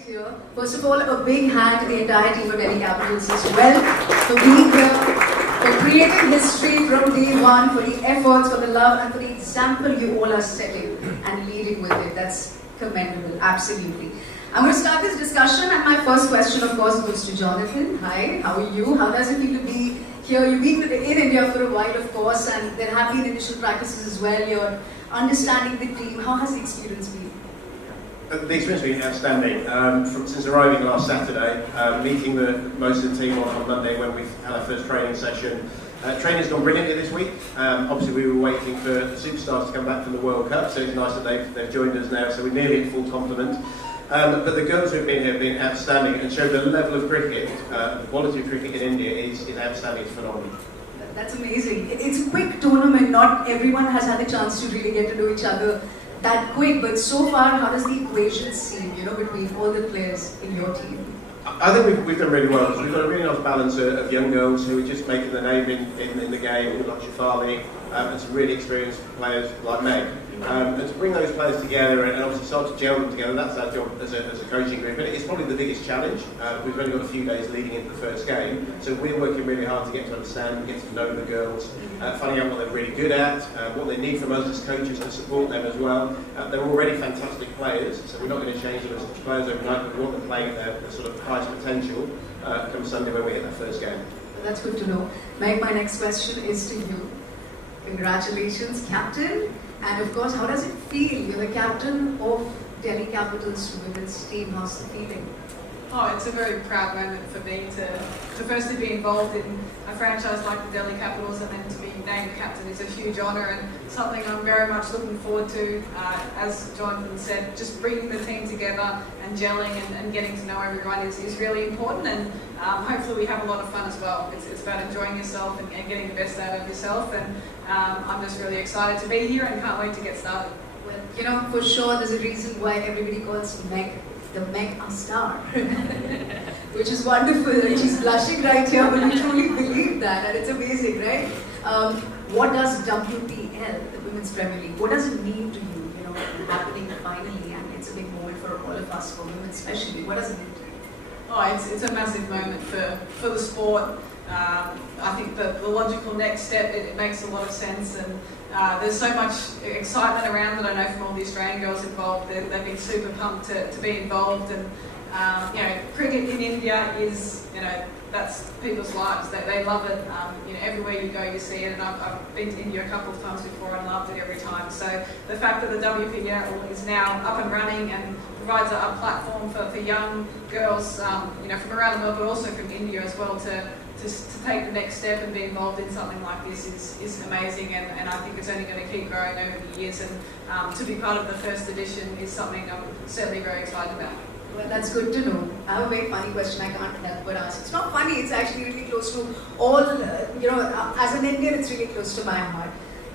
right here. First of all, a big hand to the entire team of Delhi Capitals as well for being here, for creating history from day one, for the efforts, for the love, and for the example you all are setting and leading with it. That's commendable, absolutely. I'm going to start this discussion, and my first question, of course, goes to Jonathan. Hi, how are you? How does it feel to be here? You've been in India for a while, of course, and there have been initial practices as well. You're understanding the team. How has the experience been? The experience has been outstanding. Since arriving last Saturday, meeting most of the team on Monday when we had our first training session. Training's gone brilliantly this week. Obviously we were waiting for the superstars to come back from the World Cup, so it's nice that they've joined us now, so we're nearly at full complement. But the girls who've been here have been outstanding and show the level of cricket, the quality of cricket in India is outstanding, it's phenomenal. That's amazing. It's a quick tournament, not everyone has had the chance to really get to know each other that quick, but so far, how does the equation seem, between all the players in your team? I think we've done really well, because we've got a really nice balance of young girls who are just making their name in the game, like Shafali, and some really experienced players like Meg. And to bring those players together and obviously start to gel them together, that's our job as a coaching group. And it's probably the biggest challenge. We've only got a few days leading into the first game, so we're working really hard to get to understand, get to know the girls, finding out what they're really good at, what they need from us as coaches to support them as well. They're already fantastic players, so we're not going to change them as players overnight, but we want them playing at their sort of highest potential come Sunday when we hit that first game. Well, that's good to know. Meg, my next question is to you. Congratulations, Captain. And of course, how does it feel? You're the captain of Delhi Capitals women's team. How's the feeling? Oh, it's a very proud moment for me to firstly be involved in a franchise like the Delhi Capitals, and then to be named captain is a huge honour and something I'm very much looking forward to. As Jonathan said, just bringing the team together and gelling and getting to know everyone is really important, and hopefully we have a lot of fun as well. It's about enjoying yourself and getting the best out of yourself, and I'm just really excited to be here and can't wait to get started. Well, for sure there's a reason why everybody calls Meg the Meg star, which is wonderful, and she's blushing right here, but we truly believe that, and it's amazing, right? What does WPL, the Women's Premier League, what does it mean to you, happening finally, and it's a big moment for all of us, for women especially. What does it mean to you? Oh, it's a massive moment for the sport. I think the logical next step, it makes a lot of sense, and there's so much excitement around it. I know from all the Australian girls involved, they've been super pumped to be involved, and cricket in India is, that's people's lives. They love it. Everywhere you go, you see it, and I've been to India a couple of times before and loved it every time. So the fact that the WPL is now up and running and provides a platform for young girls, from around the world, but also from India as well, to take the next step and be involved in something like this is amazing, and I think it's only going to keep growing over the years, and to be part of the first edition is something I'm certainly very excited about. Well, that's good to know. I have a very funny question I can't help but ask. It's not funny, it's actually really close to all, as an Indian, it's really close to my heart.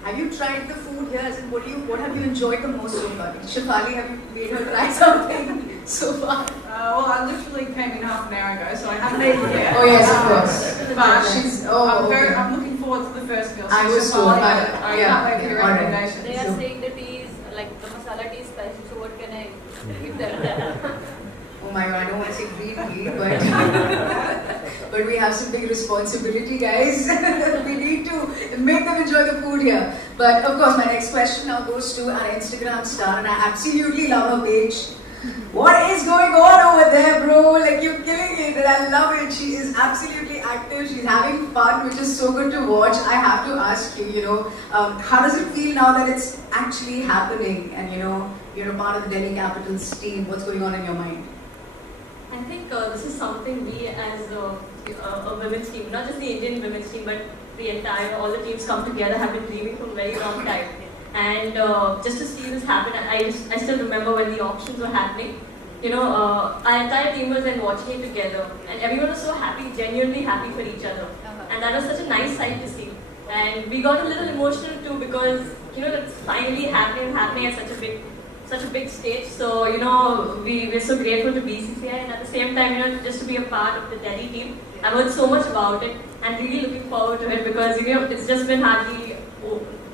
Have you tried the food here? As in, what have you enjoyed the most so far? Shafali, have you made her try something so far? Well, I literally came in half an hour ago, so I haven't eaten yet. Oh yes, of course. But I'm looking forward to the first meal. So I was told, I can't wait for your recommendations. They are saying the tea is, like the masala tea is spicy, so what can I give them? Oh my god, I don't want to say greedy, but we have some big responsibility, guys. We need to make them enjoy the food here. But of course, my next question now goes to our Instagram star, and I absolutely love her page. What is going on over there, bro? Like, you're killing it, and I love it. She is absolutely active. She's having fun, which is so good to watch. I have to ask you, how does it feel now that it's actually happening, and you're a part of the Delhi Capitals team? What's going on in your mind? I think this is something we as a women's team, not just the Indian women's team, but all the teams come together, have been dreaming for a very long time. And just to see this happen, I still remember when the auctions were happening. Our entire team was then watching it together, and everyone was so happy, genuinely happy for each other. And that was such a nice sight to see. And we got a little emotional too, because it's finally happening at such a big stage. So we're so grateful to BCCI, and at the same time, just to be a part of the Delhi team. I've heard so much about it, and really looking forward to it, because it's just been hardly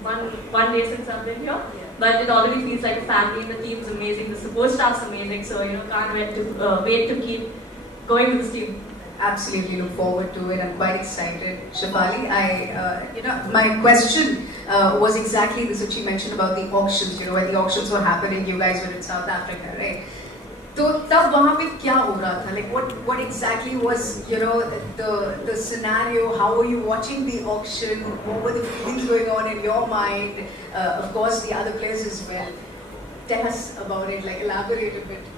one day since I've been here. but it already feels like a family. The team's amazing, the support staff's amazing. So can't wait to keep going with this team. Absolutely look forward to it. I'm quite excited. Shefali, my question was exactly this that she mentioned about the auctions. When the auctions were happening, you guys were in South Africa, right? So, तब वहाँ पे क्या हो रहा था? Like what exactly was the scenario? How were you watching the auction? What were the feelings going on in your mind? Of course, the other players as well. Tell us about it. Like elaborate a bit.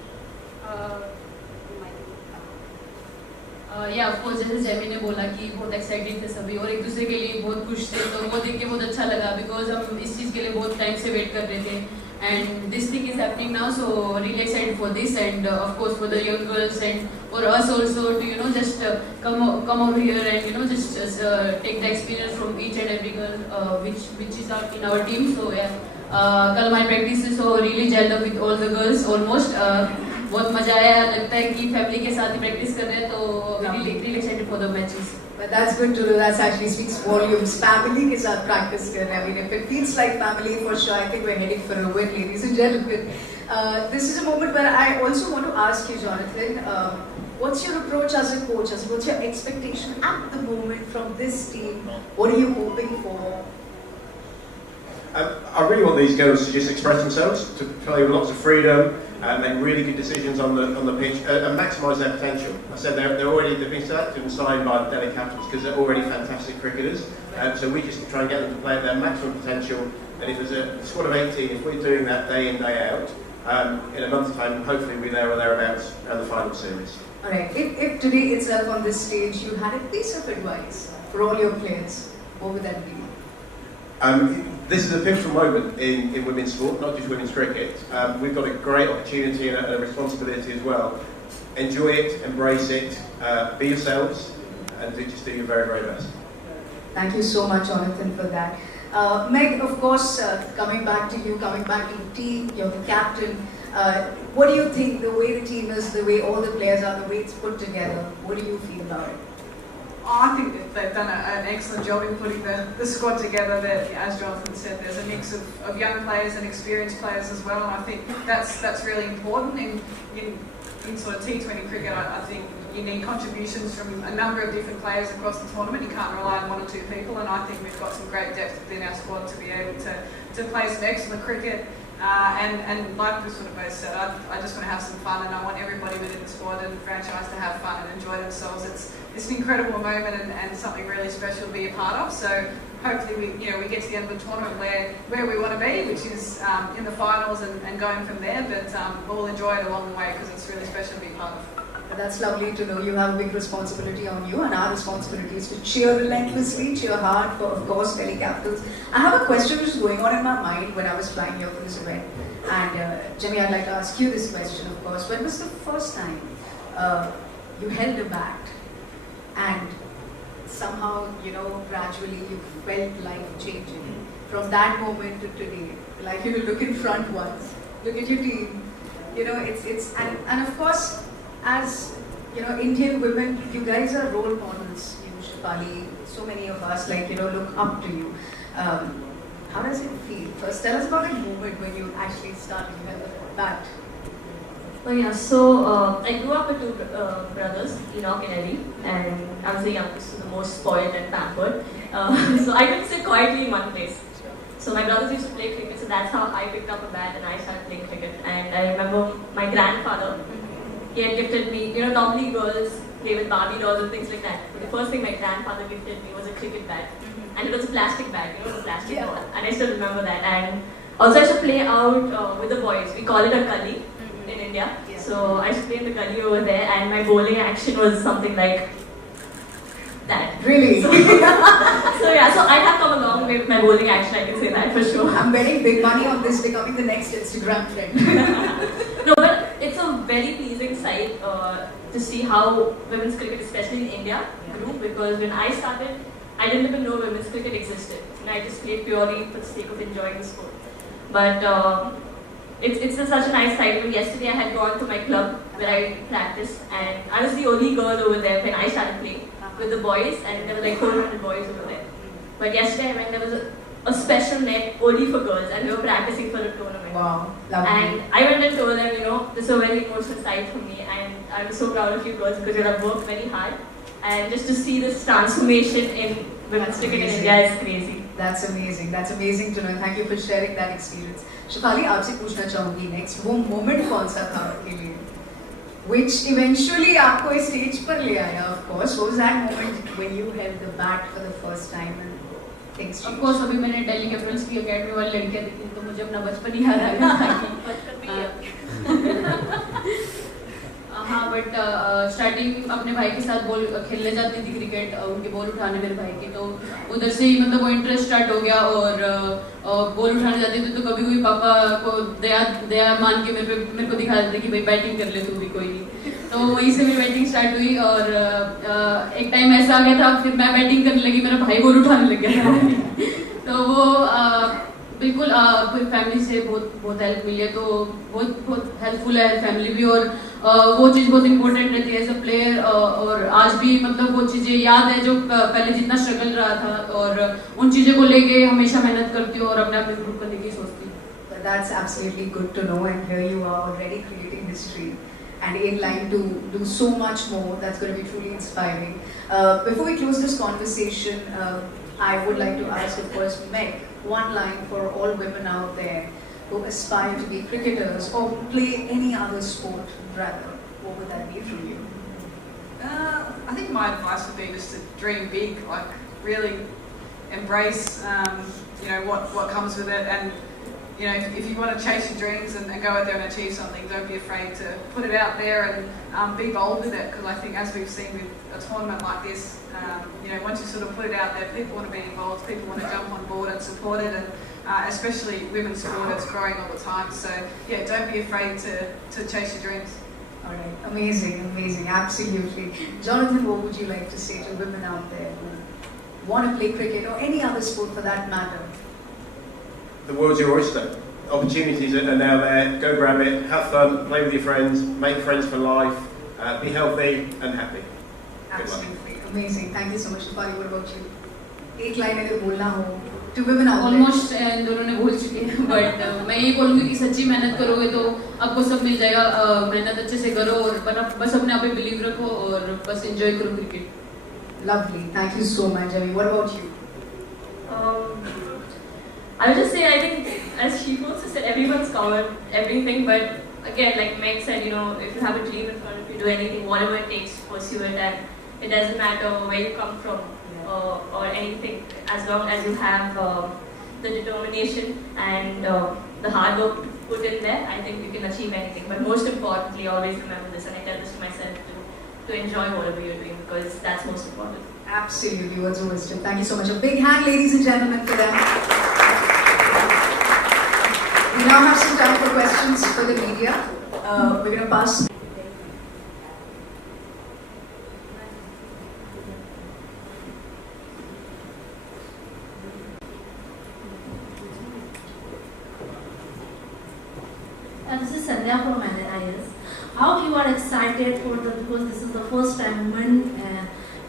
या of course जैसे Jamie ने बोला कि बहुत excited थे सभी और एक दूसरे के लिए बहुत खुश थे, तो वो देख के बहुत अच्छा लगा बिकॉज हम इस चीज़ के लिए बहुत टाइम से वेट कर रहे थे and this thing is happening now, so really excited for this and of course for the young girls and for us also to just come over here and just take the experience from each and every girl which is in our team. So yeah, कल हमारी practice है, so really gelled up with all the girls almost. बहुत मजा आया, लगता है कि family के साथ ही प्रैक्टिस कर रहे हैं, तो really excited for the matches. But that's good to know. That actually speaks volumes. Family के साथ practice कर रहे हैं. I mean, if it feels like family, for sure, I think we're heading for a win, ladies and gentlemen. This is a moment where I also want to ask you, Jonathan, what's your approach as a coach? What's your expectation at the moment from this team? What are you hoping for? I really want these girls to just express themselves, to play with lots of freedom, make really good decisions on the pitch, and maximise their potential. I said they've been selected and signed by the Delhi Capitals because they're already fantastic cricketers. So we just try and get them to play at their maximum potential. And if there's a squad of 18, if we're doing that day in, day out, in a month's time, hopefully we'll be there or thereabouts around the final series. All right. If today itself on this stage you had a piece of advice for all your players, what would that be? This is a pivotal moment in women's sport, not just women's cricket. We've got a great opportunity and a responsibility as well. Enjoy it, embrace it, be yourselves, and just do your very, very best. Thank you so much, Jonathan, for that. Meg, of course, coming back to you, coming back to the team, you're the captain. What do you think, the way the team is, the way all the players are, the way it's put together, what do you feel about it? I think that they've done an excellent job in putting the squad together. That, as Jonathan said, there's a mix of young players and experienced players as well, and I think that's really important in sort of T20 cricket. I think you need contributions from a number of different players across the tournament. You can't rely on one or two people, and I think we've got some great depth within our squad to be able to play some excellent cricket. And like we sort of both said, I just want to have some fun, and I want everybody within the squad and the franchise to have fun and enjoy themselves. It's an incredible moment and something really special to be a part of. So hopefully we get to the end of the tournament where we want to be, which is in the finals and going from there. But we'll enjoy it along the way because it's really special to be part of. That's lovely to know. You have a big responsibility on you, and our responsibility is to cheer relentlessly, cheer hard for, of course, Delhi Capitals. I have a question which is going on in my mind when I was flying here for this event. And Jimmy, I'd like to ask you this question, of course. When was the first time you held a bat and somehow, gradually you felt life changing? From that moment to today, like you look in front once, look at your team, and of course, as Indian women, you guys are role models. Shefali, so many of us look up to you. How does it feel? First, tell us about the moment when you actually started with that. Oh yeah, so I grew up with two brothers, Enoch and Eddie, and I was the youngest, so the most spoiled and pampered. So I couldn't sit quietly in one place. So my brothers used to play cricket, so that's how I picked up a bat and I started playing cricket. And I remember my grandfather, he had gifted me, normally girls play with Barbie dolls and things like that. But the first thing my grandfather gifted me was a cricket bat. And it was a plastic bat, a plastic ball. And I still remember that. And also I used to play out with the boys. We call it a gully in India. Yeah. So I used to play in the gully over there, and my bowling action was something like that. Really? So I have come a long way with my bowling action, I can say that for sure. I'm betting big money on this becoming the next Instagram trend. No, but it's a very pleasing sight to see how women's cricket, especially in India, grew, because when I started, I didn't even know women's cricket existed. And I just played purely for the sake of enjoying the sport. But it's such a nice sight. Yesterday I had gone to my club where I practiced, and I was the only girl over there when I started playing with the boys, and there were like 400 boys over there. But yesterday I went, there was a special net only for girls, and we were practicing for a tournament. Wow, lovely. And I went and told them, this is a very emotional side for me, and I'm so proud of you girls because you have worked very hard. And just to see this transformation in women's cricket in India is crazy. That's amazing. That's amazing to know. Thank you for sharing that experience. Shefali, आपसे पूछना चाहूँगी next, वो moment कौन सा था आपके लिए? Which eventually आपको इस stage पर ले आया, of course. What was that moment when you held the bat for the first time and things changed? Of course, अभी मैंने दिल्ली कैपिटल्स की अकेडमी वाली लड़कियाँ देखी तो मुझे अपना बचपन ही याद आ गया कि हाँ, बट स्टार्टिंग अपने भाई के साथ बॉल खेलने जाती थी क्रिकेट, उनकी बॉल उठाने मेरे भाई की, तो उधर से ही मतलब वो इंटरेस्ट स्टार्ट हो गया और बॉल उठाने जाती थी तो कभी कोई पापा को दया मान के मेरे को दिखा देते कि भाई बैटिंग कर ले तू भी, कोई नहीं, तो वहीं से मेरी बैटिंग स्टार्ट हुई और एक टाइम ऐसा आ गया था फिर मैं बैटिंग करने लगी, मेरा भाई बॉल उठाने लग गया था तो वो बिल्कुल फैमिली से बहुत हेल्प मिली है, तो बहुत हेल्पफुल है फैमिली भी, और वो चीज़ बहुत इंपॉर्टेंट रहती है एज अ प्लेयर, और आज भी मतलब वो चीज़ें याद है जो पहले जितना स्ट्रगल रहा था, और उन चीज़ों को लेके हमेशा मेहनत करती हूँ और अपने आप इम्प्रूव करने की सोचती हूँ. That's absolutely good to know, and here you are already creating history and in line to do so much more. That's going to be truly inspiring. Before we close this conversation, I would like to ask, of course, Meg, one line for all women out there who aspire to be cricketers or play any other sport, rather. What would that be for you? I think my advice would be just to dream big, like really embrace, what comes with it, and if you want to chase your dreams and go out there and achieve something, don't be afraid to put it out there and be bold with it, because I think as we've seen with a tournament like this, once you sort of put it out there, people want to be involved, people want to jump on board and support it, and especially women's sport, it's growing all the time, so yeah, don't be afraid to chase your dreams. Alright, amazing, absolutely. Jonathan, what would you like to say to women out there who want to play cricket or any other sport for that matter? The world's your oyster. Opportunities are now there. Go grab it, have fun, play with your friends, make friends for life, be healthy and happy. Absolutely, amazing. Thank you so much, Shefali. What about you? एक line अगर बोलना हो to women out there. Almost दोनों ने बोल चुके हैं, but मैं ये बोलूँगी कि सच्ची मेहनत करोगे तो आपको सब मिल जाएगा. मेहनत अच्छे से करो और बस अपने आप पे बिलीव रखो और बस enjoy करो cricket. Lovely. Thank you so much, Javi. What about you? I would just say, I think, as she also said, everyone's covered everything, but again, like Meg said, if you have a dream in front of you, do anything, whatever it takes, pursue it, and it doesn't matter where you come from or anything, as long as you have the determination and the hard work to put in there, I think you can achieve anything. But most importantly, always remember this, and I tell this to myself, to enjoy whatever you're doing, because that's most important. Absolutely, words of wisdom. Thank you so much. A big hand, ladies and gentlemen, for them. We now have some time for questions for the media. We're going to pass. This is Sandhya from IS. How you are excited for because this is the first time when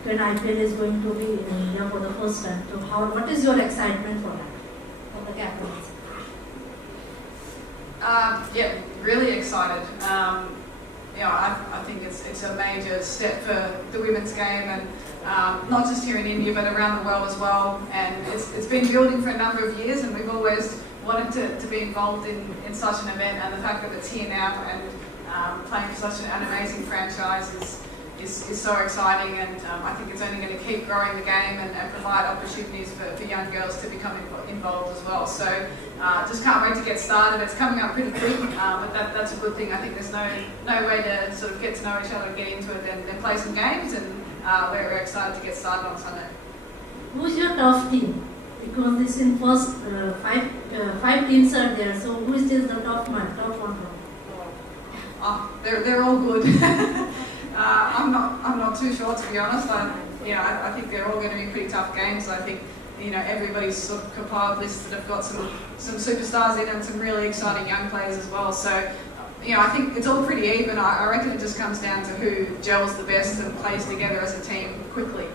IPL is going to be in India for the first time. So what is your excitement for that, for the captains? Yeah, really excited. I think it's a major step for the women's game, and not just here in India but around the world as well. And it's been building for a number of years, and we've always wanted to be involved in such an event. And the fact that it's here now and playing for such an amazing franchise is so exciting, and I think it's only going to keep growing the game and provide opportunities for young girls to become involved as well. So just can't wait to get started. It's coming up pretty quick, but that's a good thing. I think there's no way to sort of get to know each other and get into it than play some games, and we're excited to get started on Sunday. Who's your tough team? Because this in first five teams are there, so who is the top one? Oh, they're all good. I'm not too sure, to be honest. I think they're all going to be pretty tough games. I think everybody's sort of compiled lists that have got some superstars in and some really exciting young players as well. So I think it's all pretty even. I reckon it just comes down to who gels the best and plays together as a team quickly.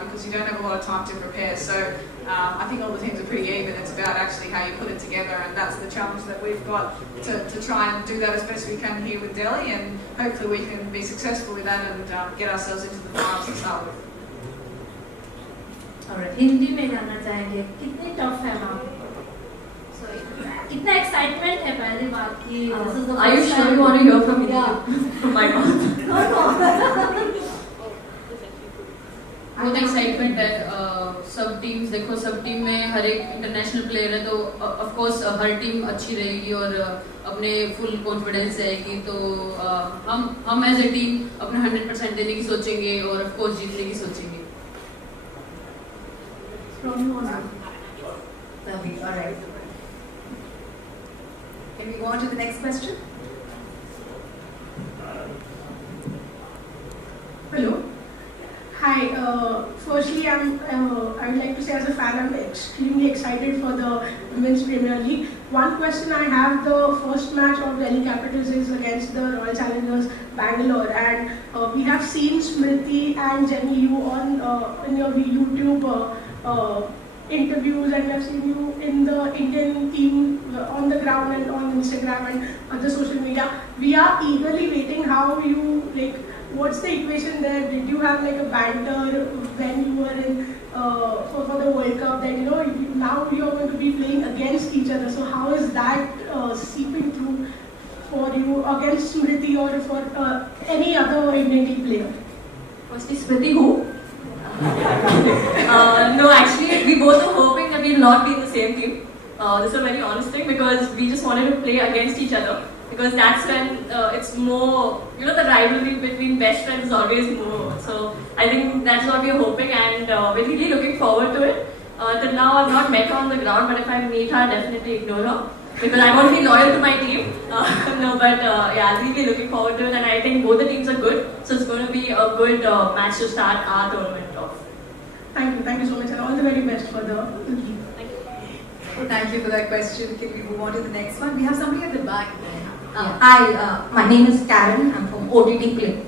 because you don't have a lot of time to prepare. So I think all the teams are pretty even. It's about actually how you put it together, and that's the challenge that we've got to try and do that as best we can here with Delhi, and hopefully we can be successful with that and get ourselves into the finals to start with. Alright, Hindi में जानना चाहेंगे कितनी tough है ma'am? कितना excitement है पहली बात कि this is the Are you first sure time? you want to hear from me? Yeah. From my mouth? No, no. बहुत एक्साइटमेंट है। सब टीम्स देखो, सब टीम में हर एक इंटरनेशनल प्लेयर है, तो ऑफ कोर्स हर टीम अच्छी रहेगी और अपने फुल कॉन्फिडेंस रहेगी। तो हम एज ए टीम अपने 100% देने की सोचेंगे और ऑफ कोर्स जीतने की सोचेंगे। Lovely. All right. Can we go on to the next question? Hello. Hi. Firstly, I would like to say, as a fan, I'm extremely excited for the Women's Premier League. One question I have: the first match of Delhi Capitals is against the Royal Challengers Bangalore, and we have seen Smriti and Jenny you on in your YouTube interviews, and we have seen you in the Indian team on the ground and on Instagram and other social media. We are eagerly waiting how you like. What's the equation there? Did you have like a banter when you were in for the World Cup? That now you're going to be playing against each other. So how is that seeping through for you against Smriti or for any other Indian team player? Firstly, Smriti who? No, actually, we both are hoping that we'll not be in the same team. This is a very honest thing, because we just wanted to play against each other, because that's when it's more, the rivalry between best friends is always more. So I think that's what we're hoping, and we're really looking forward to it. Till now I've not met her on the ground, but if I meet her, I'll definitely ignore her, because I want to be loyal to my team. No, but yeah, I'll really be looking forward to it, and I think both the teams are good, so it's going to be a good match to start our tournament off. Thank you so much, and all the very best for the league. Well, thank you for that question. Can we move on to the next one? We have somebody at the back there. Hi, my name is Karen. I'm from OTT Play.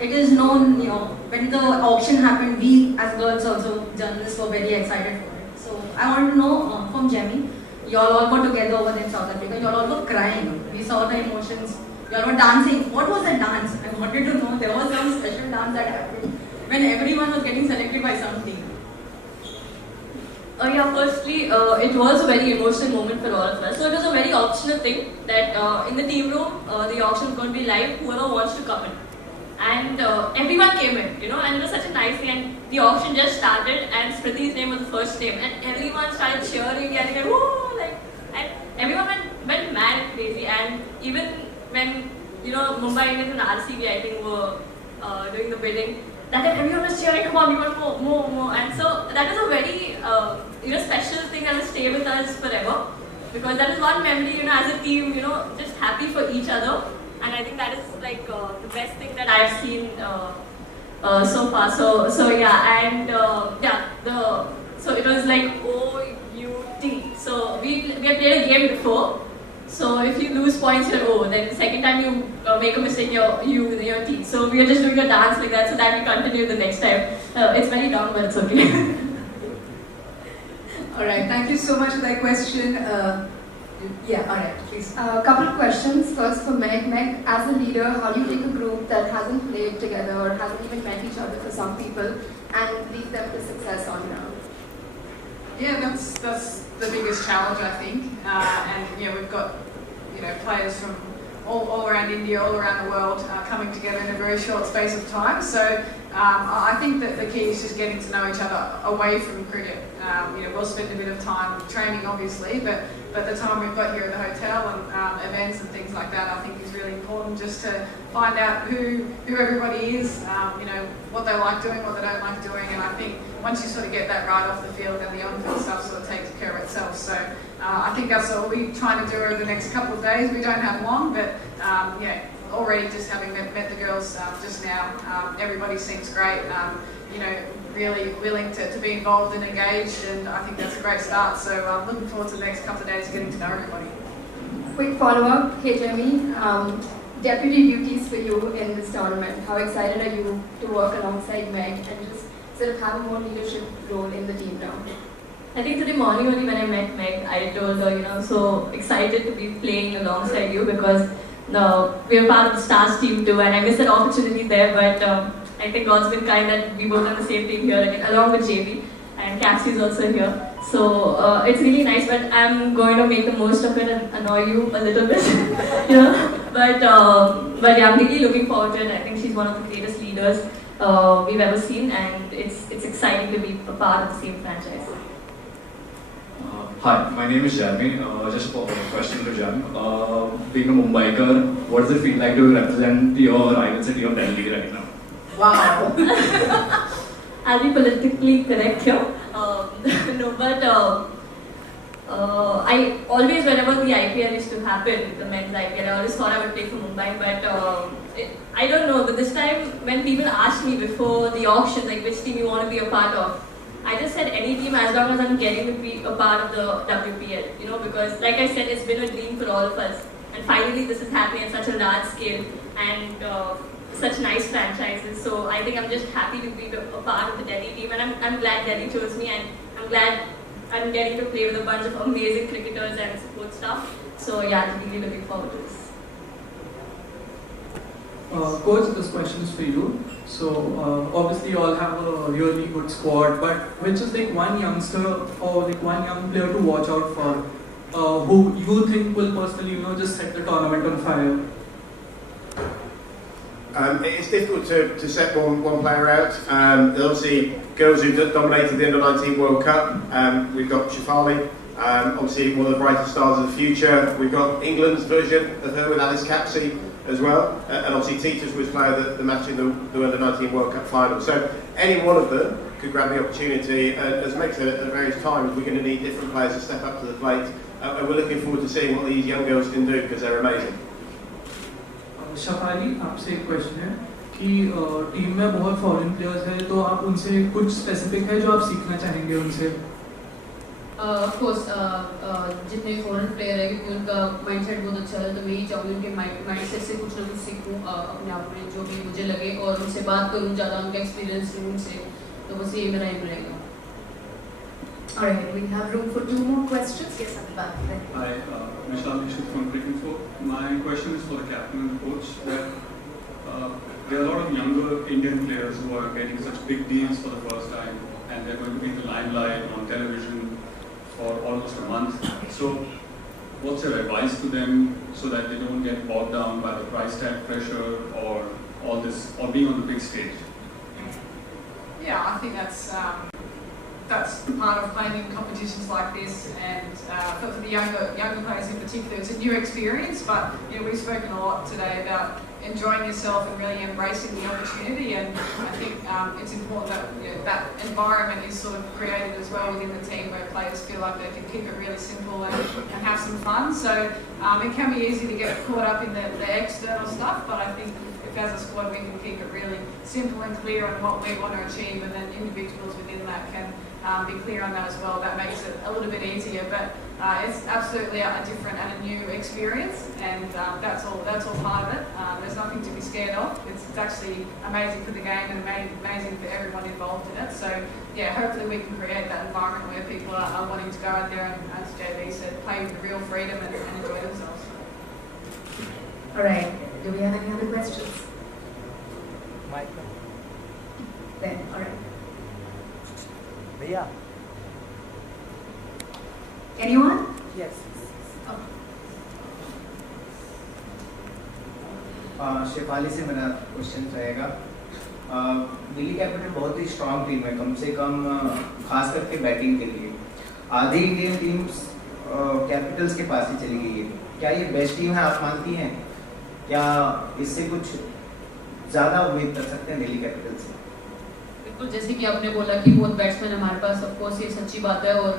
It is known, when the auction happened, we as girls also, journalists, were very excited for it. So I want to know from Jamie, you all got together over there in South Africa, you all were crying. We saw the emotions. You all were dancing. What was that dance? I wanted to know. There was some special dance that happened when everyone was getting selected by some team. Yeah, firstly, it was a very emotional moment for all of us. So it was a very optional thing that in the team room, the auction is going to be live, whoever wants to come in. And everyone came in, and it was such a nice thing. And the auction just started, and Smriti's name was the first name, and everyone started cheering, yelling, like, woo, and everyone went mad and crazy. And even when, Mumbai Indians and RCB, I think, were doing the bidding, that time everyone was cheering, come on, we want more. And so that is a very, special thing that will stay with us forever. Because that is one memory, as a team, just happy for each other. And I think that is like the best thing that I've seen so far. So yeah, and so it was like OUT. So we had played a game before. So if you lose points, you're O. Then the second time you make a mistake, you're T. So we are just doing a dance like that so that we continue the next time. It's very long, but it's okay. All right. Thank you so much for that question. Yeah. All right. Please. A couple of questions. First for Meg. Meg, as a leader, how do you take a group that hasn't played together or hasn't even met each other for some people and lead them to success on ground? Yeah, that's the biggest challenge, I think. And we've got players from all around India, all around the world coming together in a very short space of time. So I think that the key is just getting to know each other away from cricket. We'll spend a bit of time training, obviously, but the time we've got here at the hotel and events and things like that, I think is really important, just to find out who everybody is, what they like doing, what they don't like doing, and I think once you sort of get that right off the field, then the on-field stuff sort of takes care of itself. So I think that's what we'll be trying to do over the next couple of days. We don't have long, but already just having met the girls just now, everybody seems great. Really willing to be involved and engaged, and I think that's a great start. So I'm looking forward to the next couple of days getting to know everybody. Quick follow-up. Hey Jamie, deputy duties for you in this this tournament? How excited are you to work alongside Meg and just sort of have a more leadership role in the team now? I think today morning only when I met Meg, I told her, so excited to be playing alongside you because we're part of the Stars team too, and I missed an opportunity there, but I think God's been kind that we both on the same team here again, along with JB, and Cassie is also here. So it's really nice, but I'm going to make the most of it and annoy you a little bit, But yeah, I'm really looking forward to it. I think she's one of the greatest leaders we've ever seen, and it's exciting to be a part of the same franchise. Hi, my name is Jeremy. Just a question to Jan. Being a Mumbaiker, what does it feel like to represent your idol city of Delhi right now? Wow. I'll be politically correct here. No, but I always, whenever the IPL used to happen, the men's IPL, I always thought I would play for Mumbai, but I don't know. But this time, when people asked me before the auction, like which team you want to be a part of, I just said any team as long as I'm getting to be a part of the WPL, because like I said, it's been a dream for all of us. And finally this is happening at such a large scale and such nice franchises. So I think I'm just happy to be a part of the Delhi team, and I'm glad Delhi chose me, and I'm glad I'm getting to play with a bunch of amazing cricketers and support staff. So yeah, I'm really looking forward to this. Coach, this question is for you. So obviously you all have a really good squad, but which is like one youngster or like one young player to watch out for, who you think will personally, just set the tournament on fire? It's difficult to set one player out. Obviously, girls who dominated the Under-19 World Cup. We've got Shefali, obviously one of the brightest stars of the future. We've got England's version of her with Alice Capsey as well, and obviously Titus was player the match in the Under-19 World Cup final. So any one of them could grab the opportunity. As Meg said at various times, we're going to need different players to step up to the plate, and we're looking forward to seeing what these young girls can do because they're amazing. Shafali, आपसे एक question है कि team में बहुत foreign players हैं, तो आप उनसे कुछ स्पेसिफिक है जो आप सीखना चाहेंगे उनसे? ऑफ कोर्स जितने फॉरेन प्लेयर है क्योंकि उनका माइंडसेट बहुत अच्छा है, तो मैं ही चाहूँगी उनके माइंडसेट से कुछ ना कुछ सीखूँ अपने आप में जो भी मुझे लगे, और उनसे बात करूँ ज़्यादा, उनका एक्सपीरियंस लूँ उनसे, तो बस ये मेरा एम रहेगा. Alright, we have room for 2 more questions. Yes, at the back. Hi, Vishal Dixit from Cricket. My question is for the captain and the coach. That there are a lot of younger Indian players who are getting such big deals for the first time, and they're going to be in the limelight on television for almost a month. So, what's your advice to them so that they don't get bogged down by the price tag pressure or all this, or being on the big stage? Yeah, I think that's part of playing in competitions like this, and for the younger players in particular, it's a new experience. But we've spoken a lot today about enjoying yourself and really embracing the opportunity, and I think it's important that that environment is sort of created as well within the team where players feel like they can keep it really simple and have some fun. So it can be easy to get caught up in the external stuff, but I think if as a squad we can keep it really simple and clear on what we want to achieve, and then individuals within that can be clear on that as well. That makes it a little bit easier, but it's absolutely a different and a new experience, and that's all part of it. There's nothing to be scared of. It's actually amazing for the game and amazing for everyone involved in it. So yeah, hopefully we can create that environment where people are wanting to go out there and, as JB said, play with real freedom and enjoy themselves. Alright, do we have any other questions? Michael. Then, alright. Yeah. Anyone? Yes. Shefali से मेरा question रहेगा. Delhi capital बहुत ही strong team है, कम से कम खास करके batting के लिए. आधी इंडियन टीम्स कैपिटल्स के पास ही चली गई है. क्या ये बेस्ट टीम है, आप मानती हैं? क्या इससे कुछ ज़्यादा उम्मीद कर सकते हैं दिल्ली कैपिटल से? बिल्कुल, जैसे कि आपने बोला कि बहुत बैट्समैन हमारे पास, ऑफ कोर्स ये सच्ची बात है, और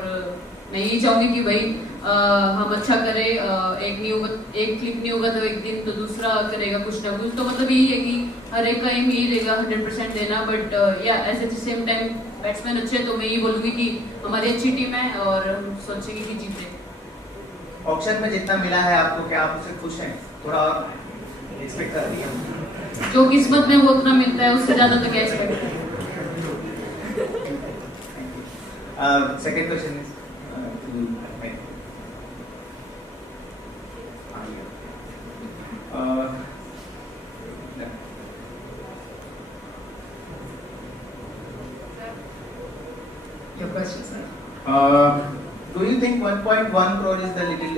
मैं यही चाहूँगी कि भाई हम अच्छा करें. एक क्लिक नहीं होगा तो एक दिन तो दूसरा करेगा कुछ ना कुछ, तो मतलब यही है कि हर एक का एम यही रहेगा 100% देना. बट या at the same time batsman अच्छे, तो मैं यही बोलूँगी कि हमारी अच्छी टीम है और हम सोचेंगे कि जीते. ऑक्शन में जितना मिला है आपको, क्या आप उससे खुश हैं? थोड़ा एक्सपेक्ट कर रही हैं? जो किस्मत में वो उतना मिलता है उससे ज़्यादा तो क्या एक्सपेक्ट करें. Second question is Your question, sir. do you think 1.1 crore is the little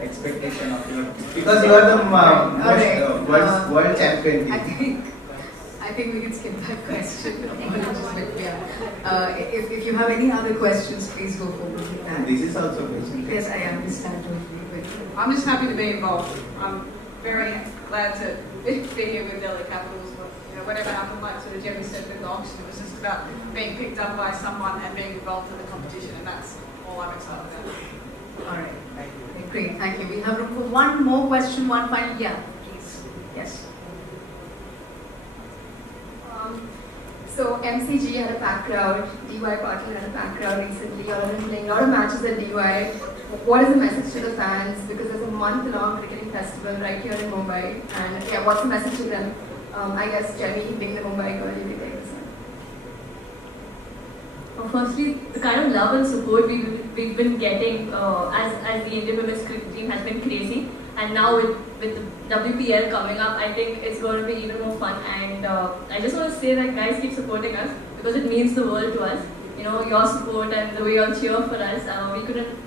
expectation of your, because you are the world champion team? I think we can skip that question. If you have any other questions, please go forward with that. This is also a question. Yes, I understand totally. I'm just happy to be involved. I'm very glad to be here with Delhi Capitals. Whatever happened, like sort of Jerry said with the auction, it was just about being picked up by someone and being involved in the competition, and that's all I'm excited about. All right. Great, thank you. We have room for one more question, one final. Yeah, please. Yes. So MCG had a packed crowd, DY Patil had a packed crowd recently. You all have been playing a lot of matches at DY. What is the message to the fans? Because there's a month-long cricketing festival right here in Mumbai, and yeah, what's the message to them? I guess Jenny, being the Mumbai girl, you take this. Firstly, the kind of love and support we've been getting as the Indian women's cricket team has been crazy, and now with the WPL coming up, I think it's going to be even more fun. And I just want to say that guys, keep supporting us because it means the world to us. You know, your support and the way you all cheer for us, we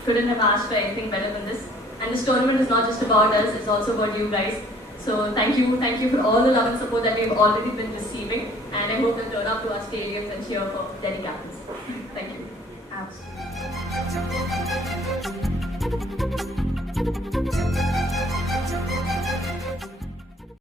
couldn't have asked for anything better than this. And this tournament is not just about us; it's also about you guys. So thank you for all the love and support that we've already been receiving, and I hope you'll turn up to our stadiums and cheer for Delhi Capitals. Thank you. Absolutely.